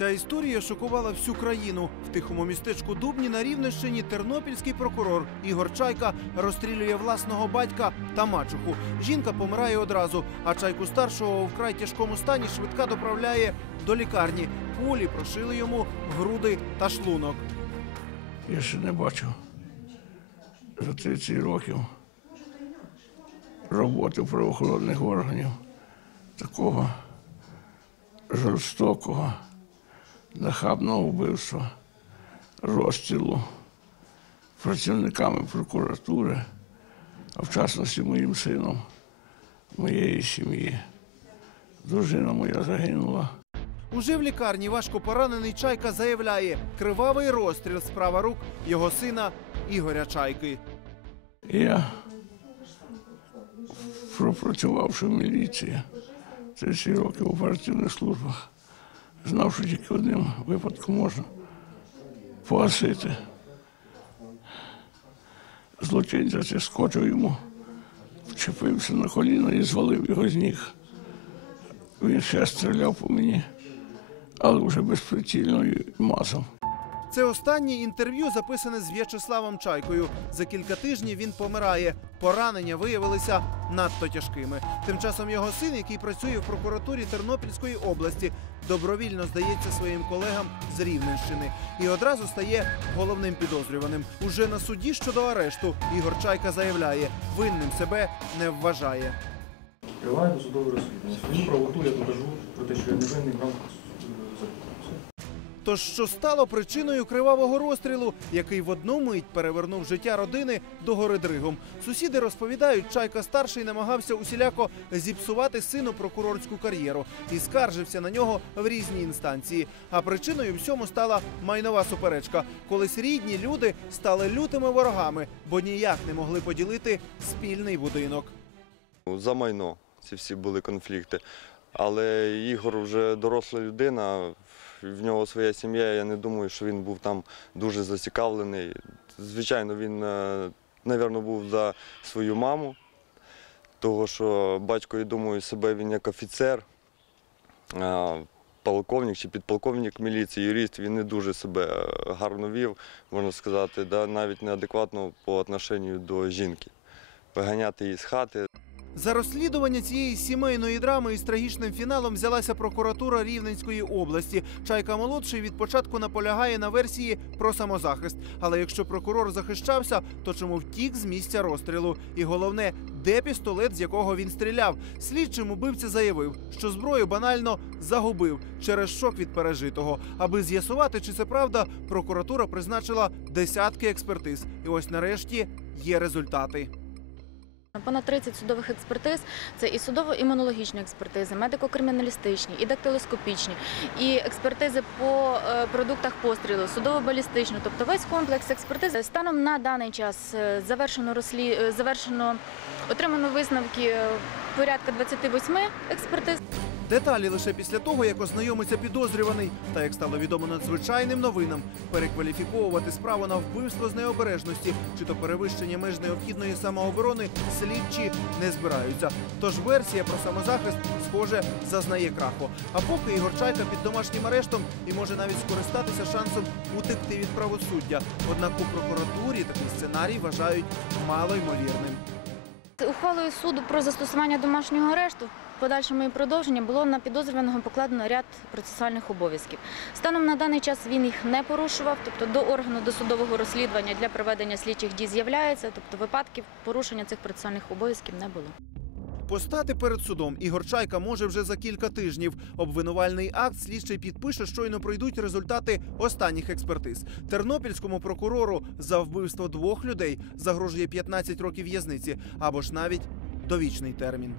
Ця історія шокувала всю країну. В тихому містечку Дубні на Рівненщині тернопільський прокурор Ігор Чайка розстрілює власного батька та мачуху. Жінка помирає одразу, а чайку старшого у вкрай тяжкому стані швидка доправляє до лікарні. Пулі прошили йому груди та шлунок. Я ще не бачив за 30 років роботи правоохоронних органів такого жорстокого, нахабного вбивства, розстрілу працівниками прокуратури, а в частності моїм сином, моєї сім'ї. Дружина моя загинула. Уже в лікарні важко поранений Чайка заявляє кривавий розстріл справа рук його сина Ігоря Чайки. Я, пропрацювавши в міліції 30 років у оперативних службах, знав, що тільки одним випадком можна погасити. Злочинця це скочив йому, вчепився на коліно і звалив його з ніг. Він ще стріляв по мені, але вже безприцільно і мазом. Це останнє інтерв'ю записане з В'ячеславом Чайкою. За кілька тижнів він помирає. Поранення виявилися надто тяжкими. Тим часом його син, який працює в прокуратурі Тернопільської області, добровільно здається своїм колегам з Рівненщини і одразу стає головним підозрюваним. Уже на суді щодо арешту Ігор Чайка заявляє, винним себе не вважає. Триває досудове розслідування. Свою правоту я докажу про те, що я невинний в рамках. Тож що стало причиною кривавого розстрілу, який в одну мить перевернув життя родини до гори дригом. Сусіди розповідають, Чайка старший намагався усіляко зіпсувати сину прокурорську кар'єру і скаржився на нього в різні інстанції. А причиною всьому стала майнова суперечка. Колись рідні люди стали лютими ворогами, бо ніяк не могли поділити спільний будинок. За майно ці всі були конфлікти. Але Ігор вже доросла людина, в нього своя сім'я. Я не думаю, що він був там дуже зацікавлений. Звичайно, він, мабуть, був за свою маму, того що батько, я думаю, себе він як офіцер, полковник чи підполковник міліції, юрист, він не дуже себе е, гарно вів, можна сказати, навіть неадекватно по отношенню до жінки. Виганяти її з хати. За розслідування цієї сімейної драми із трагічним фіналом взялася прокуратура Рівненської області. Чайка молодший від початку наполягає на версії про самозахист. Але якщо прокурор захищався, то чому втік з місця розстрілу? І головне, де пістолет, з якого він стріляв? Слідчим убивця заявив, що зброю банально загубив через шок від пережитого. Аби з'ясувати, чи це правда, прокуратура призначила десятки експертиз. І ось нарешті є результати. Понад 30 судових експертиз це і судово-імунологічні експертизи, медико-криміналістичні, і дактилоскопічні, і експертизи по е, продуктах пострілу, судово-балістичну, тобто весь комплекс експертиз. Станом на даний час е, завершено розслі... е, завершено отримано висновки порядка 28 експертиз. Деталі лише після того, як ознайомиться підозрюваний, та як стало відомо надзвичайним новинам, перекваліфіковувати справу на вбивство з необережності чи то перевищення меж необхідної самооборони слідчі не збираються. Тож версія про самозахист, схоже, зазнає краху. А поки Ігор Чайка під домашнім арештом і може навіть скористатися шансом утекти від правосуддя. Однак у прокуратурі такий сценарій вважають малоймовірним. Ухвалою суду про застосування домашнього арешту в подальшому і продовження було на підозрюваного покладено ряд процесуальних обов'язків. Станом на даний час він їх не порушував, тобто до органу досудового розслідування для проведення слідчих дій з'являється, тобто випадків порушення цих процесуальних обов'язків не було. Постати перед судом Ігор Чайка може вже за кілька тижнів. Обвинувальний акт слідчий підпише, щойно пройдуть результати останніх експертиз. Тернопільському прокурору за вбивство двох людей загрожує 15 років в'язниці або ж навіть довічний термін.